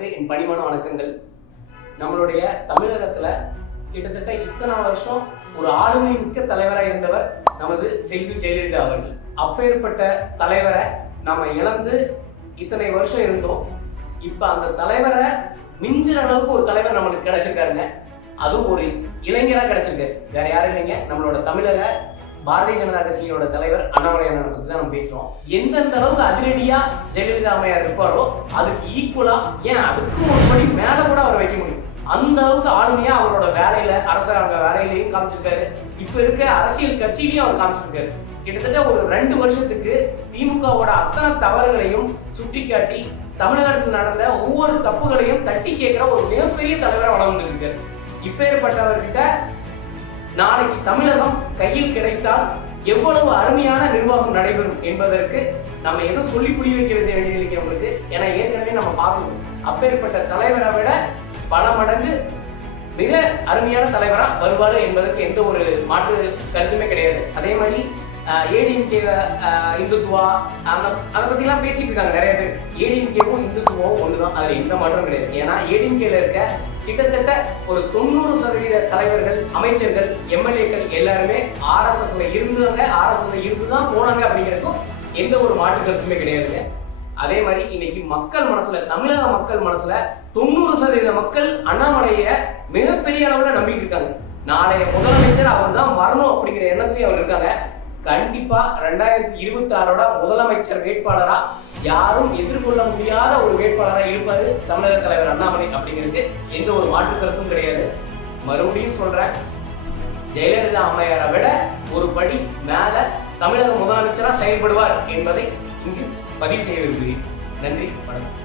அனைவருக்கு என் பணிவான வணக்கங்கள். நம்மளுடைய தமிழகத்துல கிட்டத்தட்ட இத்தனை வருஷம் ஒரு ஆளுமை மிக்க தலைவராக இருந்தவர் நமது செல்வி ஜெயலலிதா அவர்கள். அப்பேற்பட்ட தலைவரை நம்ம இழந்து இத்தனை வருஷம் இருந்தோம். இப்ப அந்த தலைவரை மிஞ்சிற அளவுக்கு ஒரு தலைவர் நம்மளுக்கு கிடைச்சிருக்காருங்க. அதுவும் ஒரு இளைஞராக கிடைச்சிருக்காரு. வேற யாரும் இல்லைங்க. நம்மளோட தமிழக பாரதிய ஜனதா கட்சியோட தலைவர் அண்ணாமலை அண்ணனை பத்தி தான் நம்ம பேசுறோம். எந்தெந்த அளவுக்கு அதிரடியா ஜெயலலிதா அம்மையார் இருப்பாரோ அதுக்கு ஈக்குவலா ஏன் அதுக்கும் ஒரு படி மேல கூட அவர் வைக்க முடியும்? அந்த அளவுக்கு ஆளுமையா அவரோட வேலையில அரசாங்க வேலையிலையும் காமிச்சிருக்காரு. இப்ப இருக்க அரசியல் கட்சியிலையும் அவர் காமிச்சிருக்காரு. கிட்டத்தட்ட ஒரு ரெண்டு வருஷத்துக்கு திமுகவோட அத்தனை தவறுகளையும் சுட்டிக்காட்டி தமிழகத்தில் நடந்த ஒவ்வொரு தப்புகளையும் தட்டி கேட்கிற ஒரு மிகப்பெரிய தலைவரை வளர்ந்துருக்காரு. இப்பேற்பட்டவர்கிட்ட நாளைக்கு தமிழகம் கையில் கிடைத்தால் எவ்வளவு அருமையான நிர்வாகம் நடைபெறும் என்பதற்கு நம்ம எதுவும் சொல்லி புரிய வைக்க வேண்டியதில்லை உங்களுக்கு. ஏன்னா ஏற்கனவே நம்ம பார்க்கணும் அப்பேற்பட்ட தலைவரை விட பல மடங்கு மிக அருமையான தலைவரா வருவாரு என்பதற்கு எந்த ஒரு மாற்று கருத்துமே கிடையாது. அதே மாதிரி ஏடிஎம்கே இந்துத்துவா அந்த அதை பத்திலாம் பேசிட்டு இருக்காங்க நிறைய பேர். ஏடிஎம்கேவும் இந்துத்துவாவும் ஒன்று அதுல எந்த மாற்றம் கிடையாது. ஏன்னா ஏடிஎம்கேல இருக்க கிட்டத்தட்ட ஒரு தொண்ணூறு சதவீத தலைவர்கள் அமைச்சர்கள் எம்எல்ஏக்கள் எல்லாருமே ஆர்எஸ்எஸ்ல இருந்தாங்க ஆர்எஸ்எஸ்ல இருந்து தான் போனாங்க அப்படிங்கிறதுக்கும் எந்த ஒரு மாற்று கருத்துமே கிடையாதுங்க. அதே மாதிரி இன்னைக்கு மக்கள் மனசுல தமிழக மக்கள் மனசுல தொண்ணூறு சதவீத மக்கள் அண்ணாமலைய மிகப்பெரிய அளவுல நம்பிட்டு இருக்காங்க. நாளைய முதலமைச்சர் அவர் தான் வரணும் அப்படிங்கிற எண்ணத்துலயும் அவர் இருக்காங்க. கண்டிப்பா ரெண்டாயிரத்தி இருபத்தி ஆறோட முதலமைச்சர் வேட்பாளரா யாரும் எதிர்கொள்ள முடியாத ஒரு வேட்பாளரா இருப்பாரு தமிழக தலைவர் அண்ணாமலை அப்படிங்கிறது எந்த ஒரு மாற்று கருத்தும் கிடையாது. மறுபடியும் சொல்றேன் ஜெயலலிதா அம்மையாரை விட ஒரு படி மேல தமிழக முதலமைச்சரா செயல்படுவார் என்பதை இங்கு பதிவு செய்ய விரும்புகிறேன். நன்றி வணக்கம்.